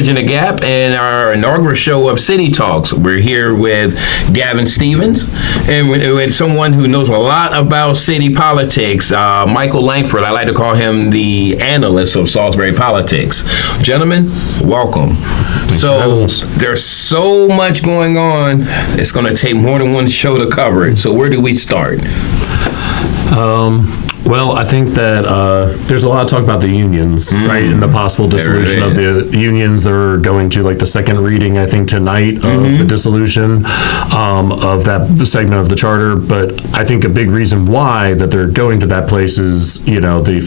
Bridging the Gap and our inaugural show of City Talks. We're here with Gavin Stevens and with someone who knows a lot about city politics, Michael Lankford. I like to call him the analyst of Salisbury politics. Gentlemen, welcome. So there's so much going on, it's going to take more than one show to cover it. So where do we start? Well, I think that there's a lot of talk about the unions, right, and the possible dissolution of the unions. They're going to, like, the second reading, I think, tonight of the dissolution of that segment of the charter. But I think a big reason why that they're going to that place is, you know, the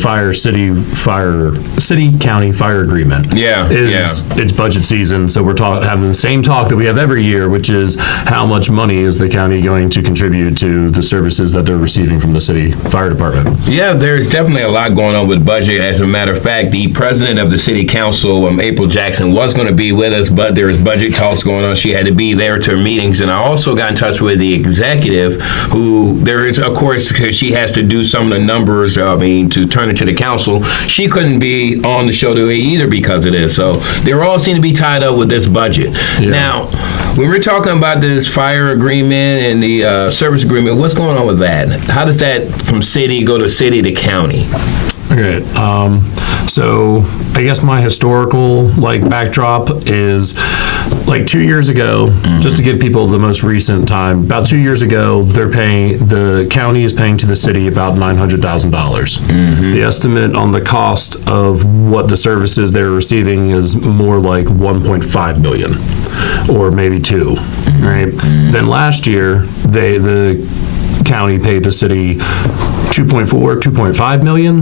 city-county fire agreement. It's budget season, so we're having the same talk that we have every year, which is how much money is the county going to contribute to the services that they're receiving from the city fire department. Yeah, there's definitely a lot going on with budget. As a matter of fact, the president of the city council, April Jackson, was going to be with us, but there's budget talks going on. She had to be there to meetings. And I also got in touch with the executive, who there is, of course, because she has to do some of the numbers, to turn it to the council. She couldn't be on the show today either because of this. So they all seem to be tied up with this budget. Yeah. Now, when we're talking about this fire agreement and the service agreement, what's going on with that? How does that from city go to city to county? Okay, so I guess my historical backdrop is 2 years ago, just to give people the most recent time, about 2 years ago, the county is paying to the city about $900,000. The estimate on the cost of what the services they're receiving is more like 1.5 million, or maybe 2, right? Then last year, the county paid the city 2.5 million,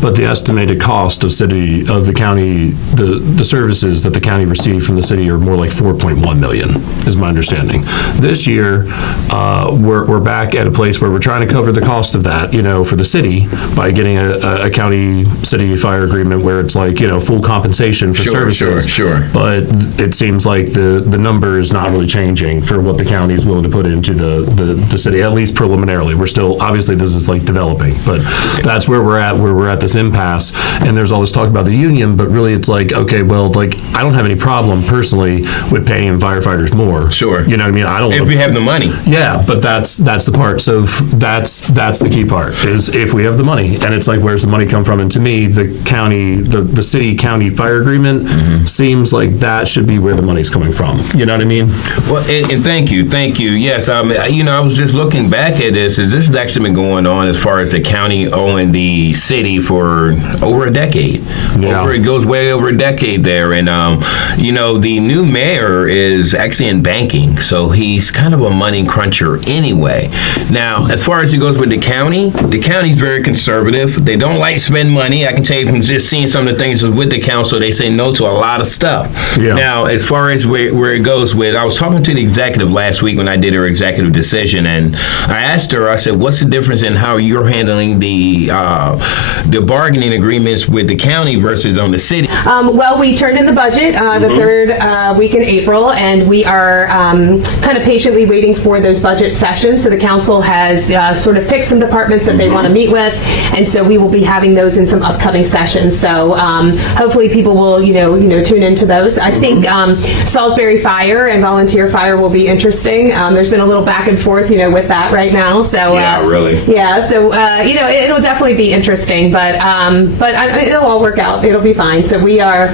but the estimated cost of the county, the services that the county received from the city are more like 4.1 million, is my understanding. This year, we're back at a place where we're trying to cover the cost of that, for the city by getting a county city fire agreement where it's full compensation for services. Sure. But it seems like the number is not really changing for what the county is willing to put into the city, at least preliminarily. We're still, obviously this is developing, but that's where we're at this impasse. And there's all this talk about the union, but really it's okay, well, I don't have any problem personally with paying firefighters more. Sure. You know what I mean? I don't. If we have the money. Yeah, but that's the part. So that's the key part, is if we have the money. And it's where's the money come from? And to me, the county, the city county fire agreement seems like that should be where the money's coming from. You know what I mean? Well, and thank you. Yes, I was just looking back at this, and this has actually been going on as far as the county owing the city for over a decade. Yeah. It goes way over a decade there. And, the new mayor is actually in banking, so he's kind of a money cruncher anyway. Now, as far as it goes with the county's very conservative. They don't like to spend money. I can tell you from just seeing some of the things with the council, they say no to a lot of stuff. Yeah. Now, as far as where it goes with, I was talking to the executive last week when I did her executive decision, and I asked her, I said, what's the difference in how you're handling the bargaining agreements with the county versus on the city? Well, we turned in the budget the third week in April, and we are kind of patiently waiting for those budget sessions. So the council has sort of picked some departments that they want to meet with, and so we will be having those in some upcoming sessions. So hopefully people will tune into those. I think Salisbury Fire and Volunteer Fire will be interesting. There's been a little back and forth with that right now. So really. Yeah. So it'll definitely be interesting, but it'll all work out. It'll be fine. So we are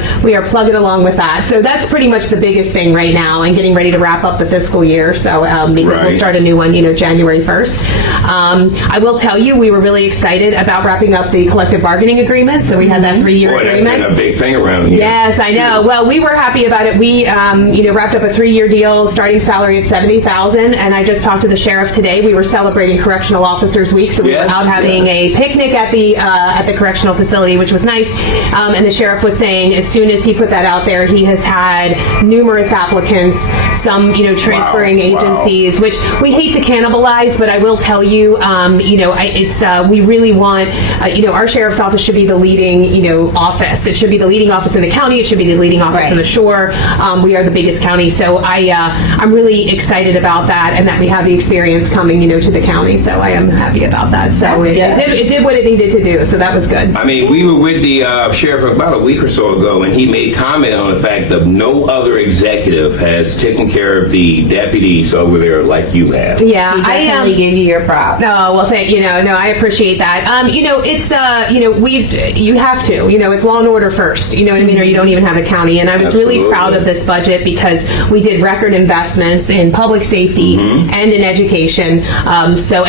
plugging along with that. So that's pretty much the biggest thing right now, and getting ready to wrap up the fiscal year. So because we'll start a new one, January 1st. I will tell you, we were really excited about wrapping up the collective bargaining agreement. So we had that 3-year agreement. That's been a big thing around here. Yes, I know. Well, we were happy about it. We wrapped up a 3-year deal, starting salary at $70,000. And I just talked to the sheriff today. We were celebrating Correctional Officers Week, so we were out having a picnic at the correctional facility, which was nice. And the sheriff was saying, as soon as he put that out there, he has had numerous applicants, some transferring agencies, which we hate to cannibalize, but I will tell you, we really want, our sheriff's office should be the leading, office. It should be the leading office in the county. It should be the leading office in the shore. We are the biggest county, so I'm really excited about that, and that we have the experience coming, to the county. So I am happy about that. that. So it did what it needed to do. So that was good. I mean, we were with the sheriff about a week or so ago, and he made comment on the fact that no other executive has taken care of the deputies over there like you have. Yeah, He definitely give you your props. No, well, thank you. No, I appreciate that. It's you have to. It's law and order first. You know what I mean? Or you don't even have a county. And I was really proud of this budget because we did record investments in public safety and in education.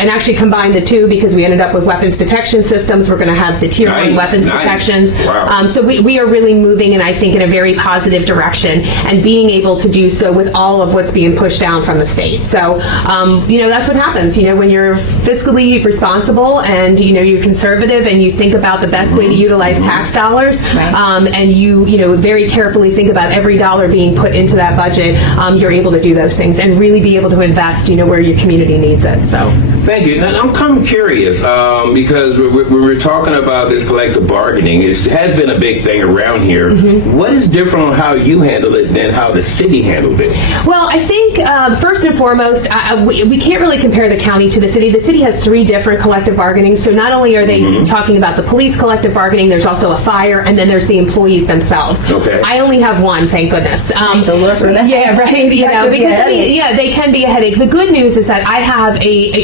And actually combined the two because we ended up with weapons detection systems. We're going to have the tier 1 weapons detections. Wow. So we are really moving, and I think in a very positive direction, and being able to do so with all of what's being pushed down from the state. So that's what happens. When you're fiscally responsible and you're conservative and you think about the best way to utilize tax dollars, and you very carefully think about every dollar being put into that budget, you're able to do those things and really be able to invest where your community needs it. So thank you. Now, I'm kind of curious because we're talking about this collective bargaining. It has been a big thing around here. What is different on how you handle it than how the city handled it? Well, I think first and foremost, we can't really compare the county to the city. The city has 3 different collective bargaining. So not only are they talking about the police collective bargaining, there's also a fire, and then there's the employees themselves. Okay. I only have one, thank goodness. Thank the Lord for that. Yeah, right. Because they can be a headache. The good news is that I have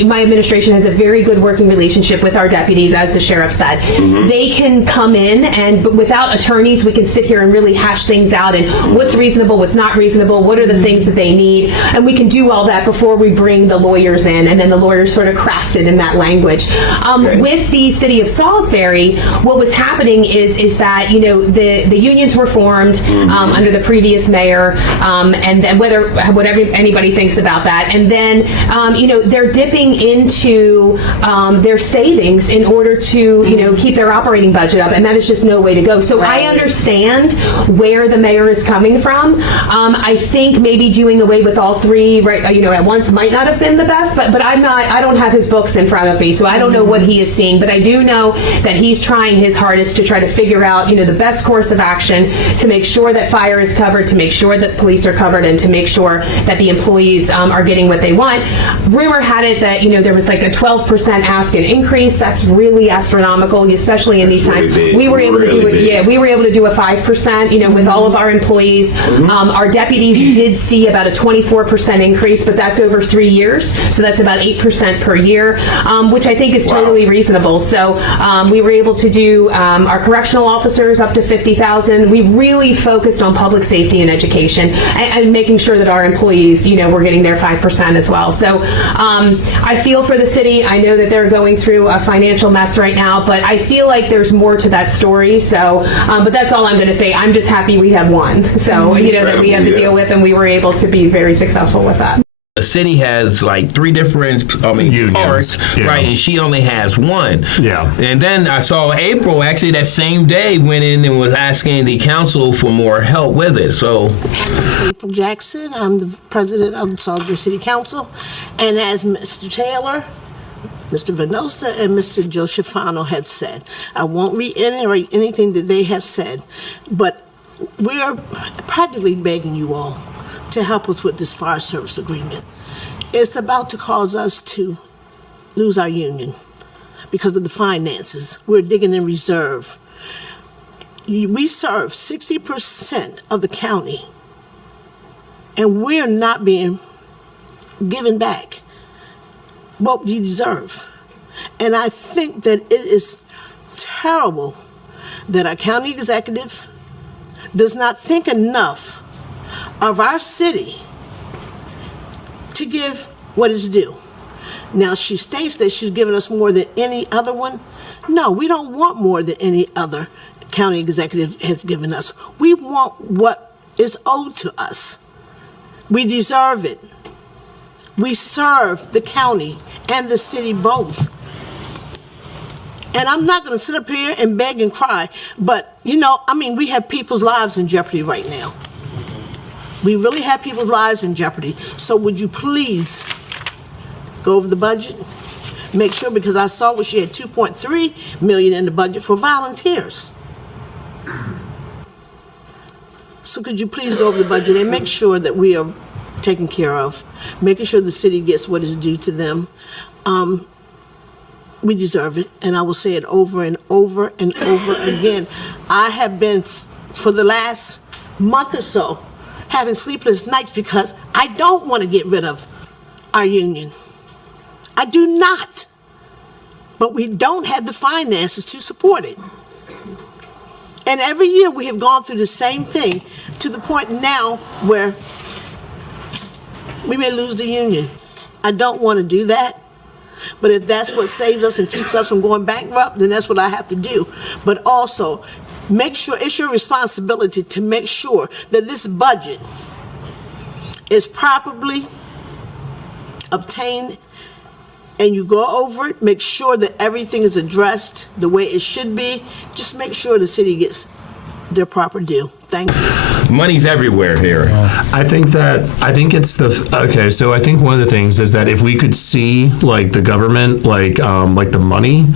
my administration has a very good working relationship with our deputies, as the sheriff said. They can come in, and without attorneys, we can sit here and really hash things out and what's reasonable, what's not reasonable, what are the things that they need, and we can do all that before we bring the lawyers in, and then the lawyers sort of crafted in that language. With the city of Salisbury, what was happening is that the unions were formed under the previous mayor, and then whatever anybody thinks about that, and then they're dipping into their savings in order to keep their operating budget up, and that is just no way to go. So I understand where the mayor is coming from. I think maybe doing away with all 3 at once might not have been the best, but I don't have his books in front of me, so I don't know what he is seeing, but I do know that he's trying his hardest to try to figure out the best course of action to make sure that fire is covered, to make sure that police are covered, and to make sure that the employees are getting what they want. Rumor had it that there was like a 12% ask and increase. That's really astronomical, especially in these times. We were able to do it. Yeah, we were able to do a 5%. With all of our employees. Our deputies did see about a 24% increase, but that's over 3 years, so that's about 8% per year, which I think is totally reasonable. So we were able to do our correctional officers up to $50,000. We really focused on public safety and education and making sure that our employees, were getting their 5% as well. So I feel for the city. I know that they're going through a financial mess right now, but I feel like there's more to that story. So, but that's all I'm going to say. I'm just happy we have one. So, that we have to deal with, and we were able to be very successful with that. The city has like 3 different Unions, parts, right? And she only has one. Yeah. And then I saw April actually that same day went in and was asking the council for more help with it. So April Jackson, I'm the president of the Salisbury City Council, and as Mr. Taylor, Mr. Venosa, and Mr. Josephano have said, I won't reiterate anything that they have said, but we are practically begging you all to help us with this fire service agreement. It's about to cause us to lose our union because of the finances. We're digging in reserve. We serve 60% of the county, and we're not being given back what we deserve. And I think that it is terrible that our county executive does not think enough of our city to give what is due. Now, she states that she's given us more than any other one. No, we don't want more than any other county executive has given us. We want what is owed to us. We deserve it. We serve the county and the city both. And I'm not going to sit up here and beg and cry, but, we have people's lives in jeopardy right now. We really have people's lives in jeopardy. So would you please go over the budget? Make sure, because I saw where she had $2.3 million in the budget for volunteers. So could you please go over the budget and make sure that we are taken care of, making sure the city gets what is due to them. We deserve it, and I will say it over and over and over again. I have been, for the last month or so, having sleepless nights because I don't want to get rid of our union. I do not. But we don't have the finances to support it. And every year we have gone through the same thing to the point now where we may lose the union. I don't want to do that. But if that's what saves us and keeps us from going bankrupt, then that's what I have to do. But also, make sure, it's your responsibility to make sure that this budget is properly obtained, and you go over it, make sure that everything is addressed the way it should be. Just make sure the city gets their proper due. Thank you. Money's everywhere here. I think it's okay, so I think one of the things is that if we could see like the government, like the money,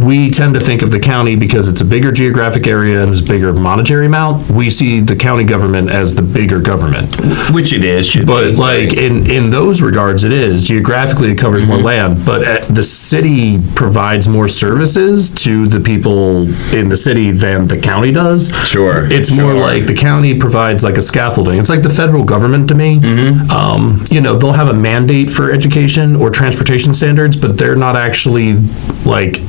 we tend to think of the county because it's a bigger geographic area and there's a bigger monetary amount. We see the county government as the bigger government. Which it is, But like in those regards it is. Geographically it covers more land, but the city provides more services to the people in the city than the county does. Sure. It's more like the county provides like a scaffolding. It's like the federal government to me. They'll have a mandate for education or transportation standards, but they're not actually like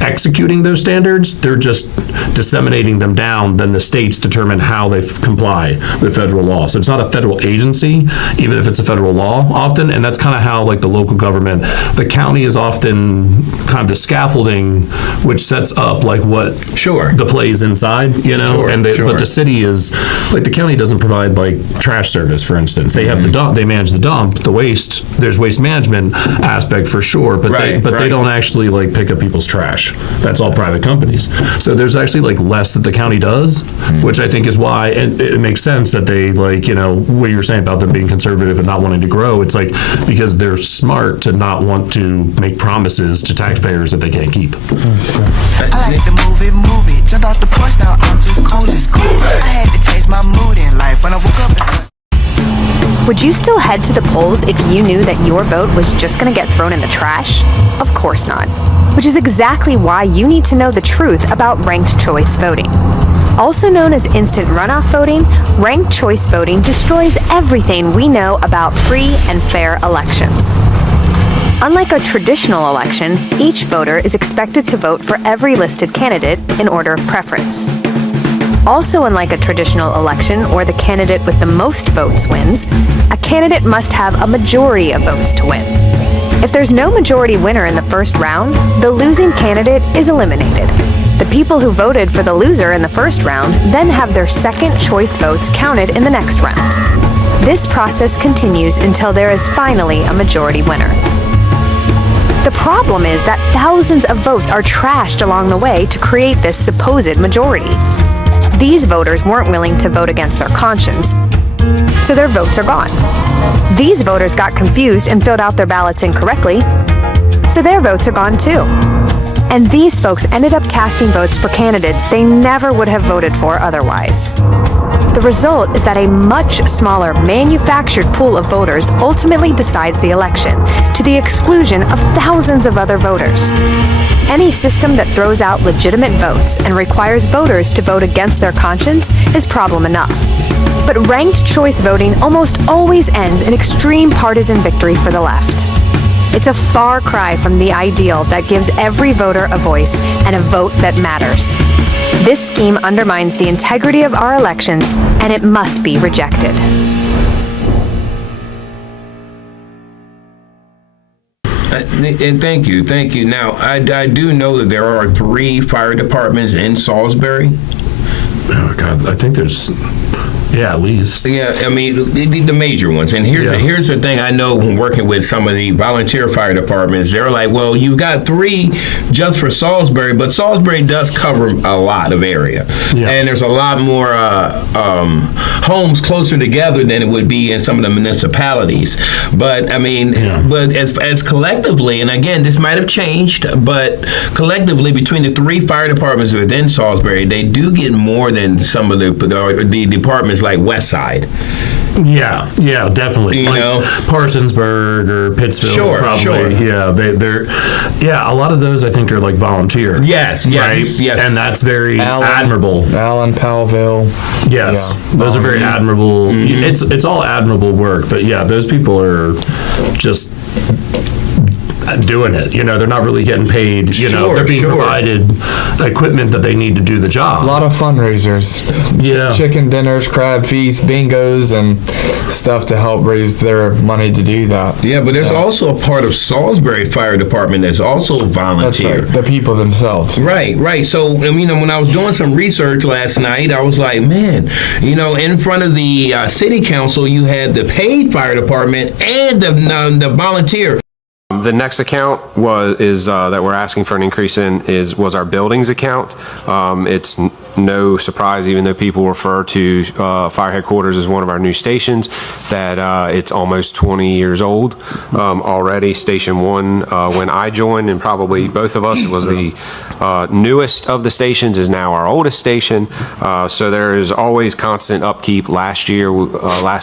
executing those standards. They're just disseminating them down. Then the states determine how they comply with federal law. So it's not a federal agency, even if it's a federal law often. And that's kind of how like the local government, the county is often kind of the scaffolding, which sets up like what the plays inside, but the city is like, the county doesn't provide like trash service, for instance. They have the dump, they manage the dump, the waste, there's waste management aspect for sure, but they don't actually like pick up people's trash. That's all private companies. So there's actually like less that the county does, which I think is why, and it makes sense that they like, what you were saying about them being conservative and not wanting to grow. It's like, because they're smart to not want to make promises to taxpayers that they can't keep. I like to move it, jumped off the porch, now I'm just cold as cool. I had to change my mood in life when I woke up. Would you still head to the polls if you knew that your vote was just going to get thrown in the trash? Of course not. Which is exactly why you need to know the truth about ranked choice voting. Also known as instant runoff voting, ranked choice voting destroys everything we know about free and fair elections. Unlike a traditional election, each voter is expected to vote for every listed candidate in order of preference. Also, unlike a traditional election where the candidate with the most votes wins, a candidate must have a majority of votes to win. If there's no majority winner in the first round, the losing candidate is eliminated. The people who voted for the loser in the first round then have their second choice votes counted in the next round. This process continues until there is finally a majority winner. The problem is that thousands of votes are trashed along the way to create this supposed majority. These voters weren't willing to vote against their conscience, so their votes are gone. These voters got confused and filled out their ballots incorrectly, so their votes are gone too. And these folks ended up casting votes for candidates they never would have voted for otherwise. The result is that a much smaller manufactured pool of voters ultimately decides the election, to the exclusion of thousands of other voters. Any system that throws out legitimate votes and requires voters to vote against their conscience is problem enough. But ranked choice voting almost always ends in extreme partisan victory for the left. It's a far cry from the ideal that gives every voter a voice and a vote that matters. This scheme undermines the integrity of our elections, and it must be rejected. And thank you. Now, I do know that there are 3 fire departments in Salisbury. Oh, God, I think there's... Yeah, at least. Yeah, I mean, the major ones. And here's the thing I know when working with some of the volunteer fire departments, they're like, well, you've got 3 just for Salisbury, but Salisbury does cover a lot of area. Yeah. And there's a lot more homes closer together than it would be in some of the municipalities. But, I mean, but as collectively, and again, this might have changed, but collectively between the 3 fire departments within Salisbury, they do get more than some of the departments like West Side. Yeah, definitely. You Like know? Parsonsburg or Pittsfield, Sure, probably. sure. Yeah, they're a lot of those I think are like volunteer. Yes, yes, right? yes. And that's very Allen. admirable. Alan Powellville. Yes, Yeah. those are very admirable. Mm-hmm. It's all admirable work, but yeah, those people are just doing it. They're not really getting paid. Sure, They're being sure. provided equipment that they need to do the job. A lot of fundraisers. Yeah. Chicken dinners, crab feasts, bingos, and stuff to help raise their money to do that. Yeah, but there's also a part of Salisbury Fire Department that's also That's volunteer. right. The people themselves. Right. So, when I was doing some research last night, I was like, man, in front of the city council, you had the paid fire department and the volunteer. The next account that we're asking for an increase in was our buildings account. It's no surprise, even though people refer to fire headquarters as one of our new stations, that it's almost 20 years old already. Station 1, when I joined, and probably both of us, was the newest of the stations, is now our oldest station. So there is always constant upkeep. Last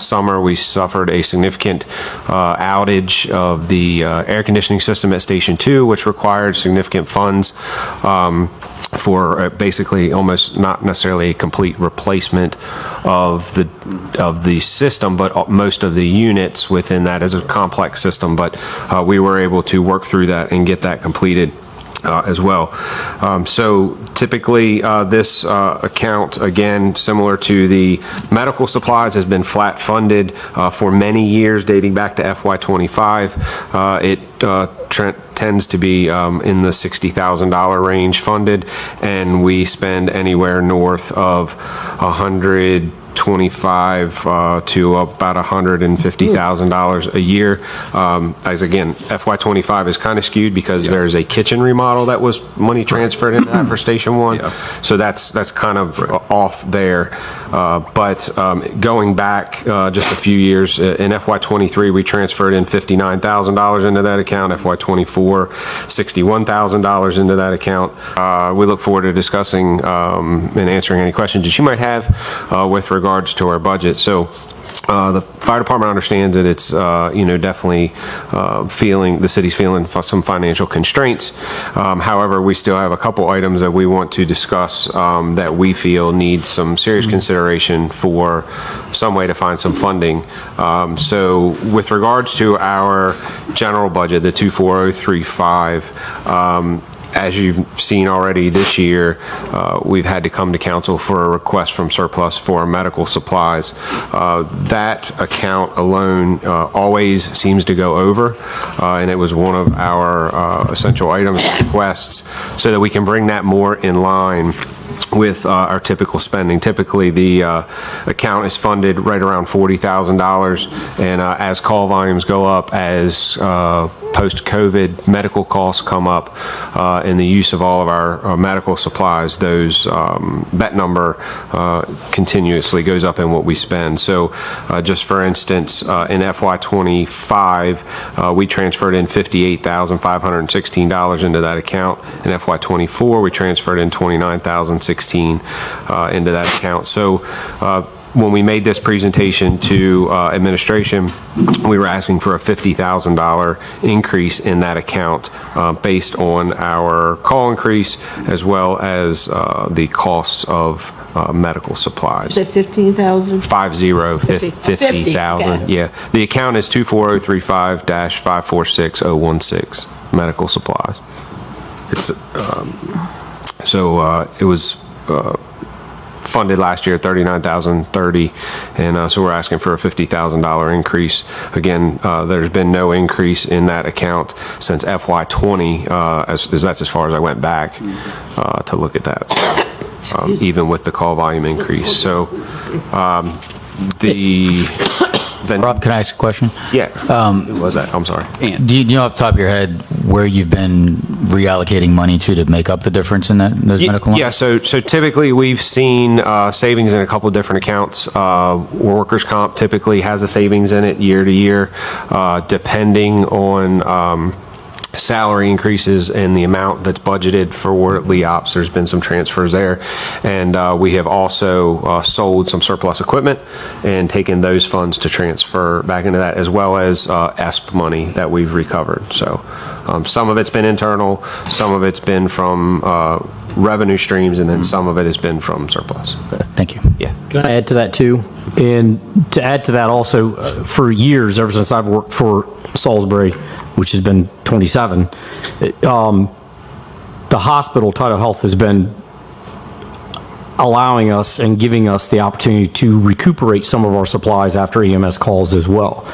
summer, we suffered a significant outage of the air conditioning system at Station 2, which required significant funds for basically almost not necessarily a complete replacement of the system, but most of the units within that is a complex system. But we were able to work through that and get that completed as well. So typically this account, again, similar to the medical supplies, has been flat funded for many years, dating back to FY25. It tends to be in the $60,000 range funded, and we spend anywhere north of $125 to about $150,000 a year. As again, FY25 is kind of skewed because there's a kitchen remodel that was money transferred into that for Station 1. So that's kind of off there. But going back just a few years, in FY23 we transferred in $59,000 into that account. FY24, $61,000 into that account. We look forward to discussing and answering any questions that you might have with regards to our budget. So the fire department understands that it's definitely the city's feeling some financial constraints. However, we still have a couple items that we want to discuss that we feel need some serious consideration for some way to find some funding. So with regards to our general budget, the 24035, as you've seen already this year, we've had to come to council for a request from surplus for medical supplies. That account alone always seems to go over, and it was one of our essential items requests, so that we can bring that more in line with our typical spending. Typically, the account is funded right around $40,000, and as call volumes go up, as post-COVID medical costs come up, and the use of all of our medical supplies, that number continuously goes up in what we spend. So just for instance, in FY25, we transferred in $58,516 into that account. In FY24, we transferred in $29,016 into that account. So when we made this presentation to administration, we were asking for a $50,000 increase in that account based on our call increase, as well as the costs of medical supplies. Is it 15,000? 50,000. Yeah. The account is 24035-546016, medical supplies. It was funded last year at $39,030, and so we're asking for a $50,000 increase. Again, there's been no increase in that account since FY20, as that's as far as I went back to look at that, even with the call volume increase. So Rob, can I ask a question? Yeah. What was that? I'm sorry. Do you know off the top of your head where you've been reallocating money to make up the difference in those medical lines? Yeah, so typically we've seen savings in a couple of different accounts. Workers' comp typically has a savings in it year to year, depending on salary increases and the amount that's budgeted for Lee Ops, there's been some transfers there. And we have also sold some surplus equipment and taken those funds to transfer back into that, as well as ESP money that we've recovered. So some of it's been internal, some of it's been from revenue streams, and then some of it has been from surplus. Thank you. Yeah. Can I add to that too? And to add to that also, for years, ever since I've worked for Salisbury, which has been 27, the hospital, Tidal Health, has been allowing us and giving us the opportunity to recuperate some of our supplies after EMS calls as well.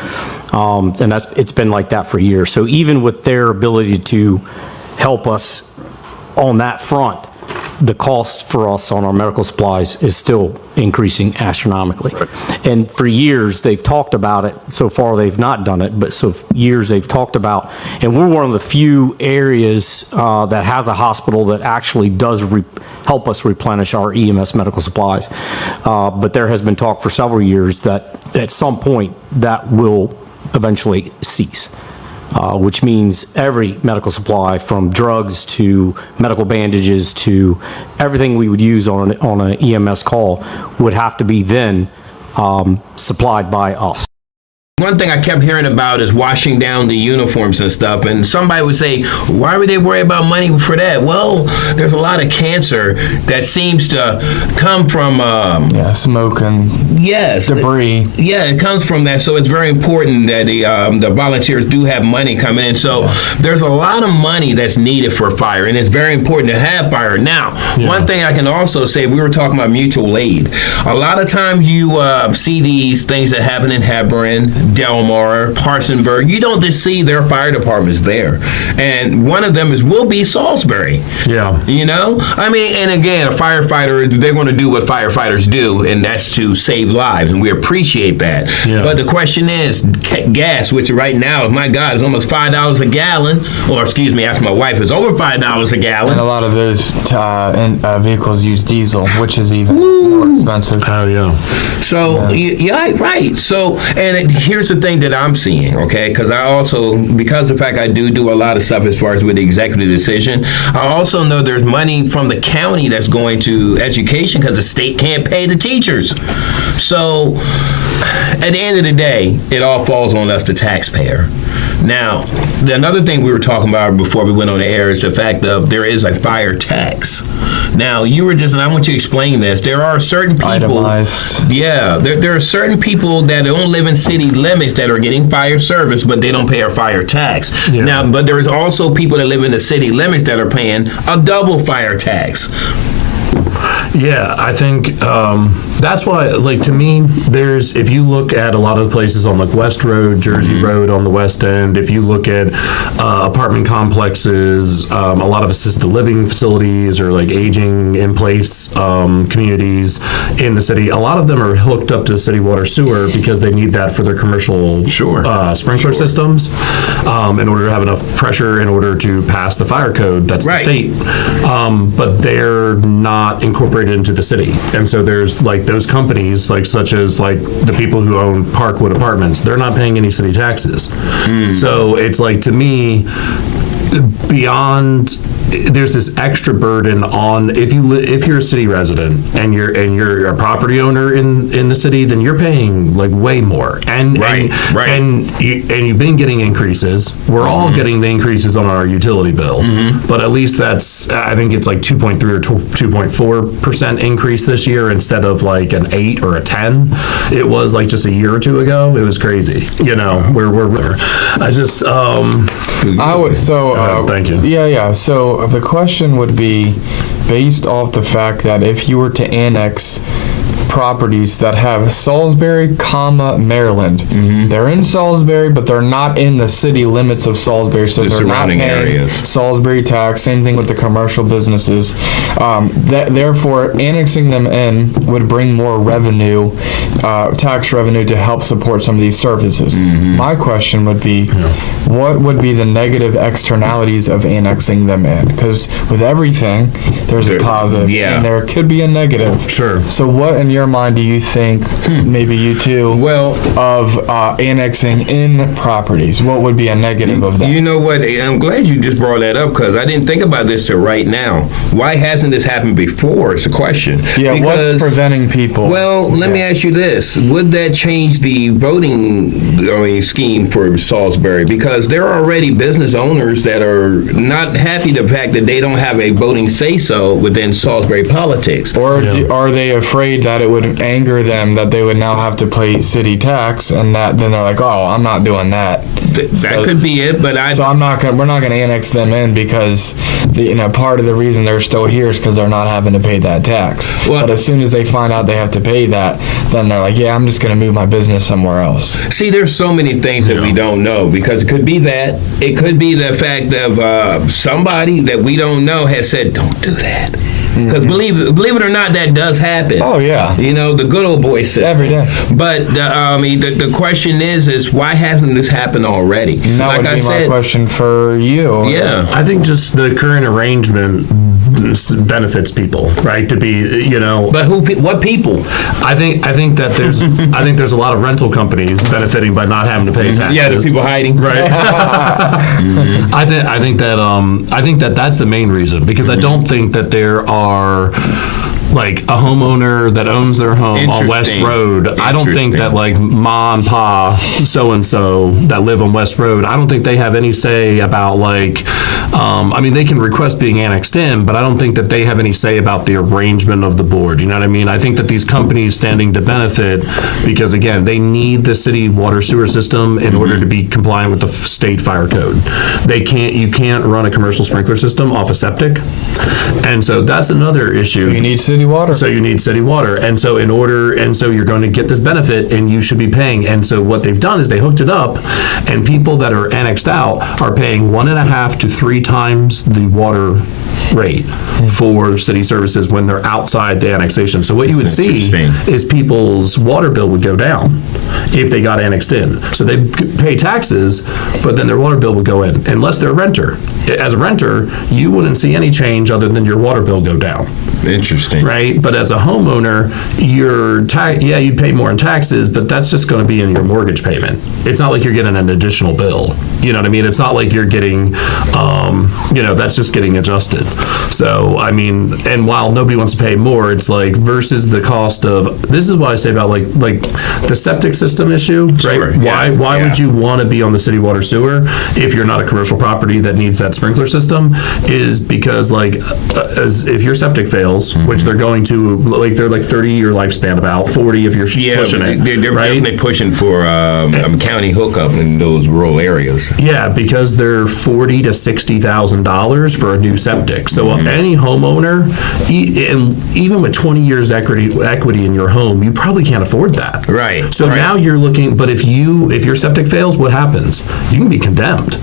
And it's been like that for years. So even with their ability to help us on that front, the cost for us on our medical supplies is still increasing astronomically. And for years, they've talked about it. So far, they've not done it, but so years they've talked about, and we're one of the few areas that has a hospital that actually does help us replenish our EMS medical supplies. But there has been talk for several years that at some point that will eventually cease. Which means every medical supply, from drugs to medical bandages to everything we would use on an EMS call, would have to be then supplied by us. One thing I kept hearing about is washing down the uniforms and stuff, and somebody would say, why would they worry about money for that? Well, there's a lot of cancer that seems to come from smoke and debris. It comes from that, so it's very important that the volunteers do have money coming in. So there's a lot of money that's needed for fire, and it's very important to have fire. Now, one thing I can also say, we were talking about mutual aid. A lot of times you see these things that happen in Hebron, Delmar, Parsonsburg. You don't just see their fire departments there. And one of them will be Salisbury. Yeah. You know? I mean, and again, a firefighter, they're going to do what firefighters do, and that's to save lives, and we appreciate that. Yeah. But the question is, gas, which right now, my God, is almost $5 a gallon, or excuse me, ask my wife, is over $5 a gallon. And a lot of those vehicles use diesel, which is even more expensive. Oh, yeah. So, right. So, and here's the thing that I'm seeing, okay? Because I also, because of the fact I do a lot of stuff as far as with the executive decision, I also know there's money from the county that's going to education because the state can't pay the teachers. So, at the end of the day, it all falls on us, the taxpayer. Now, another thing we were talking about before we went on the air is the fact that there is a fire tax. Now, and I want you to explain this. There are certain people. Itemized. Yeah, there are certain people that don't live in city limits that are getting fire service, but they don't pay a fire tax. Yeah. Now, but there's also people that live in the city limits that are paying a double fire tax. Yeah, I think that's why, like, to me, if you look at a lot of the places on like West Road, Jersey Road on the West End, if you look at apartment complexes, a lot of assisted living facilities or like aging in place communities in the city, a lot of them are hooked up to city water sewer because they need that for their commercial sprinkler systems in order to have enough pressure in order to pass the fire code. That's the state. But they're not incorporated into the city. And so there's like those companies, like such as like the people who own Parkwood Apartments, they're not paying any city taxes. So it's like, to me, beyond, there's this extra burden on if you're a city resident and you're a property owner in the city, then you're paying like way more. And you've been getting increases. We're all getting the increases on our utility bill, but at least that's, I think it's like 2.3 or 2.4% increase this year instead of like an 8 or a 10. It was like just a year or two ago. It was crazy. You know, we're I just thank you. Yeah. So the question would be, based off the fact that if you were to annex properties that have Salisbury, Maryland, they're in Salisbury, but they're not in the city limits of Salisbury, so they're not paying areas. Salisbury tax. Same thing with the commercial businesses. Therefore, annexing them in would bring more revenue, tax revenue, to help support some of these services. My question would be, what would be the negative externalities of annexing them in? Because with everything, there's a positive, and there could be a negative. Sure. So what, in your your mind do you think, maybe you too, of annexing in properties? What would be a negative of that? You know what? I'm glad you just brought that up because I didn't think about this till right now. Why hasn't this happened before? It's a question. Yeah, what's preventing people? Well, let me ask you this. Would that change the voting scheme for Salisbury? Because there are already business owners that are not happy the fact that they don't have a voting say-so within Salisbury politics. Or are they afraid that it would anger them that they would now have to pay city tax and that then they're like, oh, I'm not doing that. That could be it, but we're not going to annex them in because part of the reason they're still here is because they're not having to pay that tax. But as soon as they find out they have to pay that, then they're like, yeah, I'm just going to move my business somewhere else. See, there's so many things that we don't know because it could be that. It could be the fact of somebody that we don't know has said, don't do that. Because believe it or not, that does happen. Oh, yeah. The good old boy system. Every day. But the question is why hasn't this happened already? That would be my question for you. Yeah. I think just the current arrangement benefits people, right? To be, But what people? I think that there's there's a lot of rental companies benefiting by not having to pay taxes. Yeah, the people hiding. Right. I think that that's the main reason because I don't think that there are like a homeowner that owns their home on West Road. I don't think that like Ma and Pa so-and-so that live on West Road, I don't think they have any say about like, they can request being annexed in, but I don't think that they have any say about the arrangement of the board. You know what I mean? I think that these companies standing to benefit because again, they need the city water sewer system in order to be compliant with the state fire code. You can't run a commercial sprinkler system off a septic. And so that's another issue. So you need city water. So you need city water. And so you're going to get this benefit and you should be paying. And so what they've done is they hooked it up and people that are annexed out are paying 1.5 to 3 times the water rate for city services when they're outside the annexation. So what you would see is people's water bill would go down if they got annexed in. So they pay taxes, but then their water bill would go in, unless they're a renter. As a renter, you wouldn't see any change other than your water bill go down. Interesting. Right? But as a homeowner, you'd pay more in taxes, but that's just going to be in your mortgage payment. It's not like you're getting an additional bill. You know what I mean? It's not like you're getting, that's just getting adjusted. So, and while nobody wants to pay more, it's like versus the cost of, this is what I say about like the septic system issue, right? Sure, Why would you want to be on the city water sewer if you're not a commercial property that needs that sprinkler system? Is because as if your septic fails, which they're going to, they're 30-year lifespan, about 40 if you're pushing it. They're right? definitely pushing for county hookup in those rural areas. Yeah, because they're $40,000 to $60,000 for a new septic. So any homeowner, even with 20 years equity in your home, you probably can't afford that. Right. So now you're looking, but if your septic fails, what happens? You can be condemned.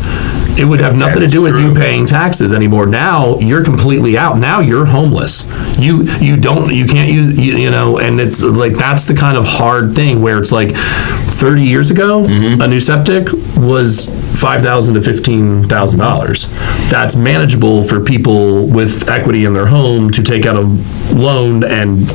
It would have nothing to do with you paying taxes anymore. Now you're completely out. Now you're homeless. You can't use, and it's like, that's the kind of hard thing where it's like 30 years ago, a new septic was $5,000 to $15,000. That's manageable for people with equity in their home to take out a loan and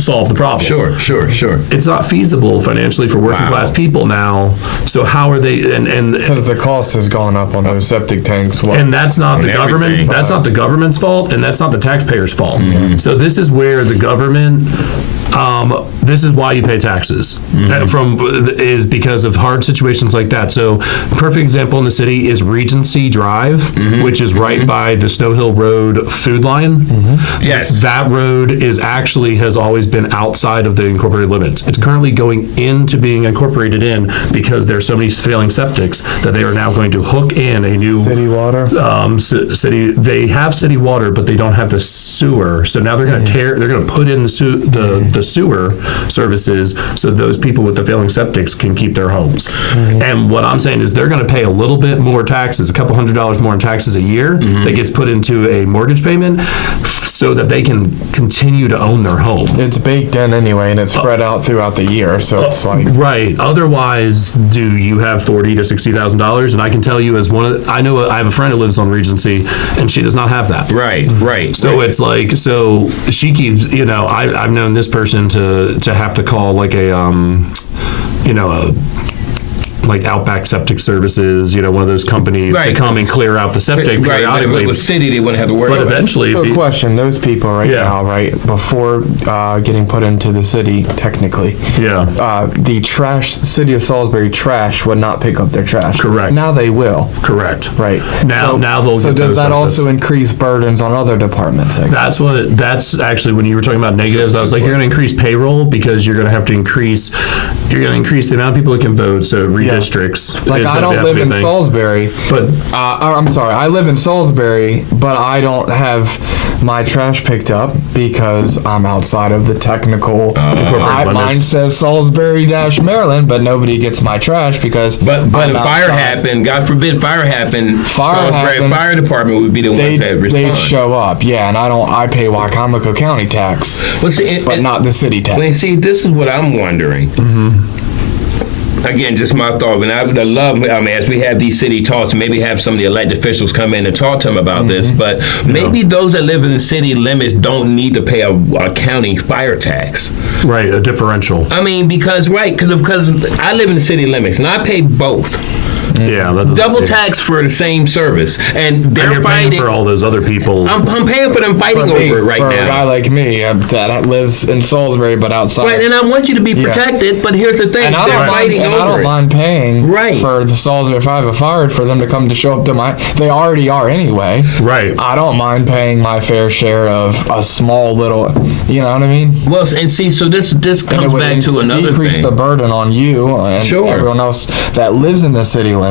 solve the problem. Sure. It's not feasible financially for working class people now. So how are they? And because the cost has gone up on those septic tanks. And that's not the government. That's not the government's fault, and that's not the taxpayers' fault. So this is where the government. This is why you pay taxes is because of hard situations like that. So perfect example in the city is Regency Drive, which is right by the Snow Hill Road food line. Yes. That road has always been outside of the incorporated limits. It's currently going into being incorporated in because there's so many failing septics that they are now going to hook in a new city water. They have city water, but they don't have the sewer. So now they're going to put in the sewer services so those people with the failing septics can keep their homes. And what I'm saying is they're going to pay a little bit more taxes, a couple $100 more in taxes a year that gets put into a mortgage payment so that they can continue to own their home. It's baked in anyway, and it's spread out throughout the year, so it's like... Right. Otherwise, do you have $40,000 to $60,000? And I can tell you, as I have a friend who lives on Regency, and she does not have that. Right. So it's like, so she keeps, I've known this person to have to call like like Outback Septic Services, one of those companies to come and clear out the septic periodically. Right, but if it was city, they wouldn't have to worry but about it. eventually... So question, those people now, right, before getting put into the city, technically, the city of Salisbury trash would not pick up their trash. Correct. Now they will. Correct. Right. Now they'll So get does those that benefits. also increase burdens on other departments? That's actually, when you were talking about negatives, I was like, you're going to increase payroll because you're going to have to increase the amount of people that can vote, so redistricts. Like, I don't live in Salisbury, but I'm sorry, I live in Salisbury, but I don't have my trash picked up because I'm outside of the technical. Mine says Salisbury-Maryland, but nobody gets my trash because. But if fire happened, God forbid, Salisbury Fire Department would be the ones that respond. They'd show up, and I pay Wicomico County tax, but not the city tax. Well, see, this is what I'm wondering. Again, just my thought. And I would love, as we have these city talks, maybe have some of the elected officials come in and talk to them about this. But maybe those that live in the city limits don't need to pay a county fire tax. Right, a differential. Because I live in the city limits and I pay both. Yeah, that double tax for the same service, and they're you're fighting paying for all those other people. I'm paying for them fighting over it right now. For a guy like me that lives in Salisbury but outside. Right, and I want you to be protected, but here's the thing: they're fighting over it. I don't mind paying for the Salisbury if I have a fire for them to come to show up to my. They already are anyway. Right. I don't mind paying my fair share of a small little. You know what I mean? Well, and see, so this comes back to another decrease thing. the burden on you and everyone else that lives in the city limits.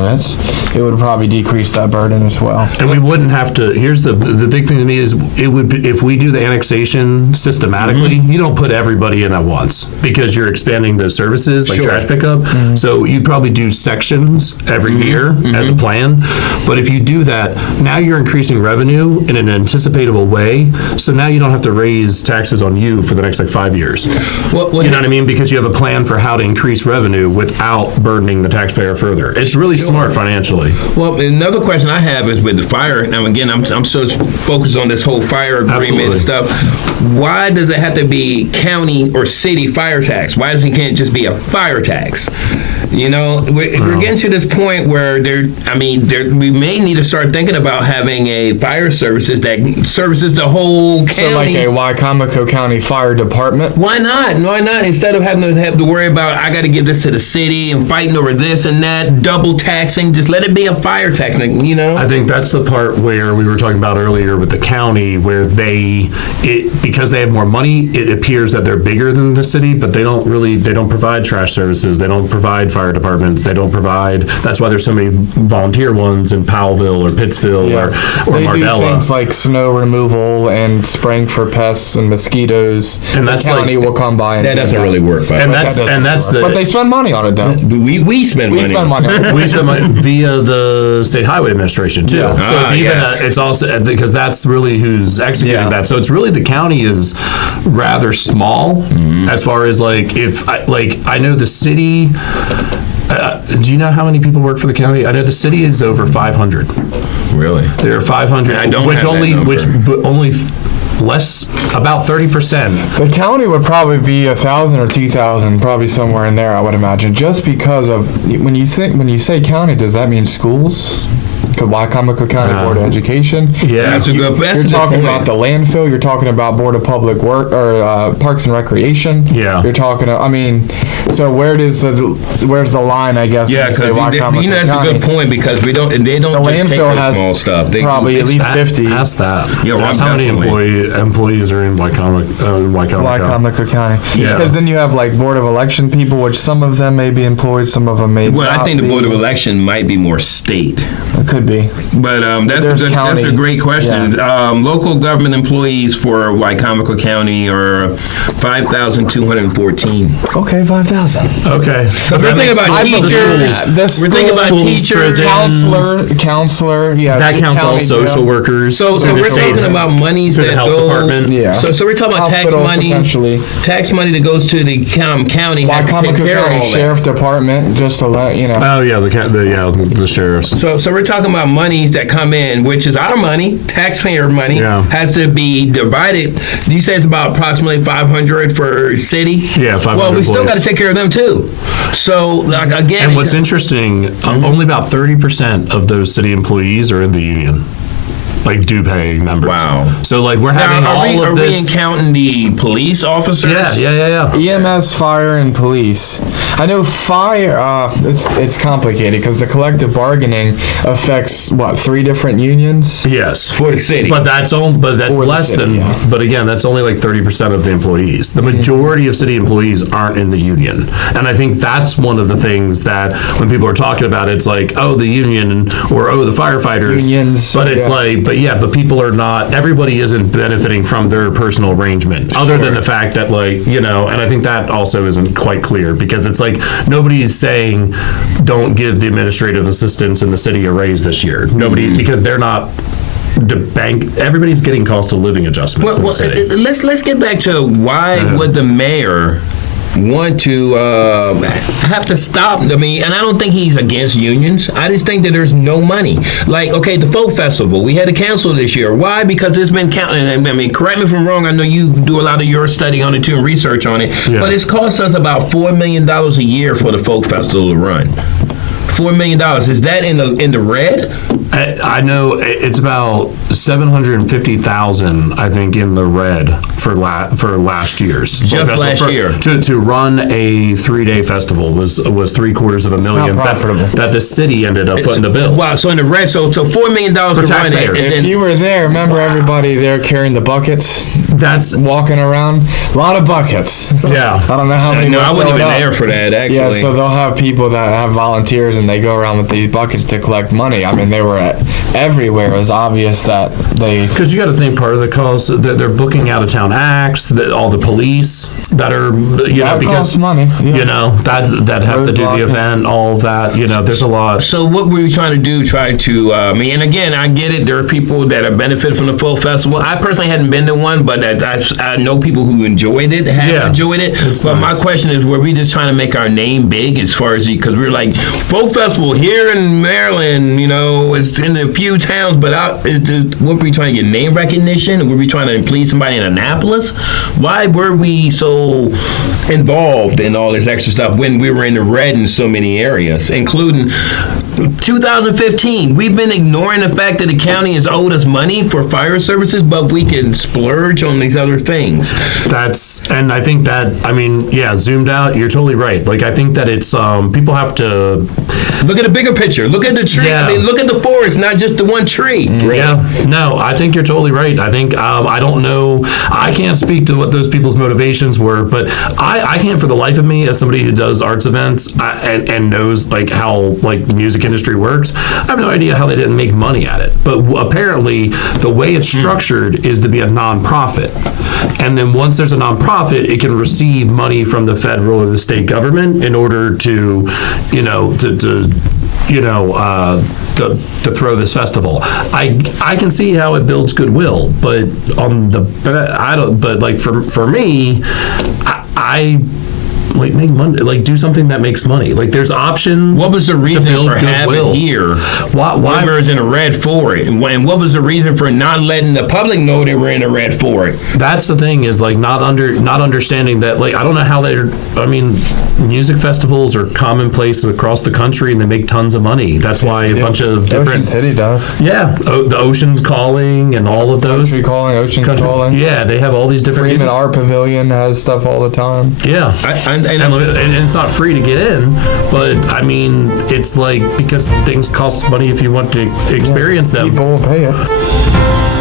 It would probably decrease that burden as well. And we wouldn't have to. Here's the big thing to me is it would be, if we do the annexation systematically, you don't put everybody in at once because you're expanding those services like trash pickup. So you'd probably do sections every year as a plan. But if you do that, now you're increasing revenue in an anticipatable way. So now you don't have to raise taxes on you for the next 5 years. You know what I mean? Because you have a plan for how to increase revenue without burdening the taxpayer further. It's really smart financially. Well, another question I have is with the fire. Now, again, I'm so focused on this whole fire agreement and stuff. Why does it have to be county or city fire tax? Why doesn't it just be a fire tax? We're getting to this point where we may need to start thinking about having a fire services that services the whole county. So like a Wicomico County Fire Department? Why not? Instead of having to worry about, I got to give this to the city and fighting over this and that, double taxing, just let it be a fire tax, I think that's the part where we were talking about earlier with the county, where because they have more money, it appears that they're bigger than the city, but they don't provide trash services, they don't provide fire departments, that's why there's so many volunteer ones in Powellville or Pittsville or they Mardella. Do things like snow removal and spraying for pests and mosquitoes. And the county will come by and that doesn't really work. But they spend money on it though. We spend money on it. We spend money via the State Highway Administration too. So it's also because that's really who's executing that. So it's really the county is rather small as far as I know the city. Do you know how many people work for the county? I know the city is over 500. Really? There are 500. I don't have that number. Only less, about 30%. The county would probably be 1,000 or 2,000, probably somewhere in there, I would imagine. Just because of when you say county, does that mean schools? Wicomico County Board of Education. Yeah, that's a good. You're talking about the landfill. You're talking about Board of Public Work or Parks and Recreation. Yeah, you're talking. So where's the line? I guess. Yeah, because that's a good point because they don't the just landfill take has small stuff. They probably at least 50. Ask that. Yeah, that's how many employees are in Wicomico County. Yeah, because then you have Board of Election people, which some of them may be employed, some of them may. Well, I think the Board of Election might be more state. It could could be. But There's that's county. a great question. Yeah. Local government employees for Wycomico County are 5,214. Okay, 5,000. Okay. We're thinking about teachers. We're thinking about schools, teachers. prison. Counselor. Yeah, That counts all county social jail. workers. So through the we're state- talking about monies through the that health go. department. Yeah. So we're talking about Hospital, potentially. tax money that goes to the county has to take Wycomico care of all County that. Sheriff Department, just to let you know. Oh yeah, the sheriffs. So we're talking about monies that come in, which is our money, taxpayer money, Yeah. has to be divided. You say it's about approximately 500 for city. Yeah, 500 Well, we still got to employees. take care of them too. So like again, And what's interesting, only about 30% of those city employees are in the union, like due pay members. Wow. So like we're having now, all are of we this. counting the police officers? Yeah. EMS, fire, and police. I know fire. It's complicated because the collective bargaining affects what 3 different unions. Yes. For the city. But that's For the less city, than. yeah. But again, that's only like 30% of the employees. The majority of city employees aren't in the union, and I think that's one of the things that when people are talking about it, it's like, oh, the union or oh, the firefighters. Unions, But it's yeah. but people are not. Everybody isn't benefiting from their personal arrangement, other than the fact that and I think that also isn't quite clear because it's like nobody is saying don't give the administrative assistants in the city a raise this year. Nobody because they're not. The bank, everybody's getting cost of living adjustments in the city. Let's get back to why would the mayor want to have to stop. I mean, and I don't think he's against unions. I just think that there's no money. Like, okay, the folk festival, we had to cancel this year. Why? Because it's been counting. I mean, correct me if I'm wrong. I know you do a lot of your study on it too and research on it. Yeah. But it's cost us about $4 million a year for the folk festival to run. $4 million. Is that in the red? I know it's about 750,000, I think, in the red for last year's. Just last year. To run a 3-day festival was $750,000 profitable. that the city ended up footing the bill. Wow. So in the red. So $4 million to run it. taxpayers. And If then, you were there, remember everybody there carrying the buckets, That's walking around? A lot of buckets. yeah. I don't know how many. no, I were wasn't filled even up. there for that. Actually. Yeah, so they'll have people that have volunteers and they go around with these buckets to collect money. I mean, they were everywhere. It was obvious that they. Because you got to think part of the cost, they're booking out of town acts, all the police that are, That because costs money. Yeah. that have to do the Roadblocking. event, all of that. There's a lot. So what were we trying to do? And again, I get it. There are people that have benefited from the Folk Festival. I personally hadn't been to one, but I know people who enjoyed it, enjoyed it. It's But my nice. question is, were we just trying to make our name big as far as because we're like Folk Festival here in Maryland, it's in a few towns, but what were we trying to get name recognition? Or were we trying to please somebody in Annapolis? Why were we so involved in all this extra stuff when we were in the red in so many areas, including 2015? We've been ignoring the fact that the county has owed us money for fire services, but we can splurge on these other things. And I think that, zoomed out, you're totally right. Like, I think that it's, people have to. Look at the bigger picture. Look at the tree. Yeah. Look at the forest, not just the one tree. Right? Yeah, no, I think you're totally right. I think, I don't know, I can't speak to what those people's motivations were, but I can't for the life of me, as somebody who does arts events and knows like how like the music industry works, I have no idea how they didn't make money at it. But apparently the way it's structured is to be a nonprofit. And then once there's a nonprofit, it can receive money from the federal or the state government in order to throw this festival. I can see how it builds goodwill, but for me, I like make money, like do something that makes money. Like there's options. What was the reason build for having goodwill. here? Why we were in the red for it? And what was the reason for not letting the public know they were in the red for it? That's the thing is like not understanding that, like I don't know how music festivals are commonplace across the country and they make tons of money. That's why a bunch of different Ocean City does. Yeah, the Ocean's Calling and all of those. Country Calling, Ocean's Calling. Yeah, they have all these different. Freeman Art Pavilion has stuff all the time. Yeah, and it's not free to get in, but I mean, it's like because things cost money if you want to experience them. People will pay it.